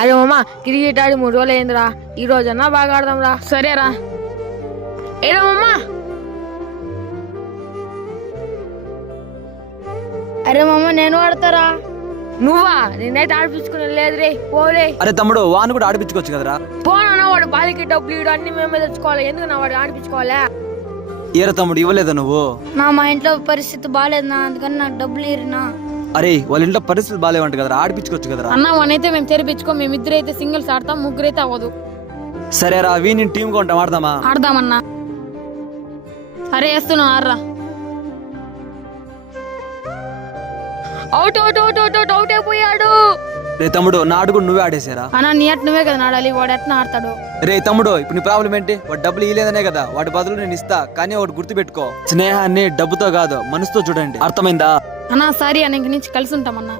అరే మామ క్రికెట్ ఆడి 3 రోజులు అయిందిరా, ఈ రోజన్నా బాగా ఆడదాం రా. సరేరా. ఏరా మామ. అరే మామ నేను ఆడతారా? నువ్వా? నేనైతే ఆడిపించుకునే లేదు రే, పోలే. అరే తమ్ముడు వాడిని కూడా ఆడిపించుకోవచ్చు కదరా. పోనా వాడు బాలికి డబ్బులు ఇడు అన్ని మేమే తెచ్చుకోవాలి, ఎందుకు నా వాడు ఆడిపించుకోవాలా? ఏరా తమ్ముడు ఇవ్వలేదా నువ్వు? మా ఇంట్లో పరిస్థితి బాగాలేదన్నా, అందుకని నాకు డబ్బులు ఇరినా. అరే వాళ్ళ ఇంట్లో పరిస్థితి బాగాలేవంట కదరా, ఆడిపించుకోవచ్చు కదరా. అన్న వానైతే మేము తెరిపించుకో, మేమిద్దరైతే సింగిల్స్ ఆడతాం, ముగ్గురైతే అవ్వదు. సరేరా వీని టీం కొంటాం, ఆడదామా? ఆడదామన్నా. అరే వేస్తున్నా ఆర్రా. Out out out out out out అయిపోయాడు. రే తమ్ముడు నా అడుగు నువ్వే ఆడేసారా? అన్న నీ అట్ నువ్వే కదా నాడాలి, వాడు ఎట్లా ఆడతాడు? రే తమ్ముడు ఇప్పుడు నీ ప్రాబ్లం ఏంటి? వాడు డబ్బులు ఇవ్వలేదనే కదా, వాటి బదులు నేను ఇస్తా. కానీ ఒకటి గుర్తు పెట్టుకో, స్నేహాన్ని డబ్బుతో కాదు మనసుతో చూడండి, అర్థమైందా? అన్నా సారీ అన్న, ఇంక నుంచి కలిసి ఉంటామన్నా.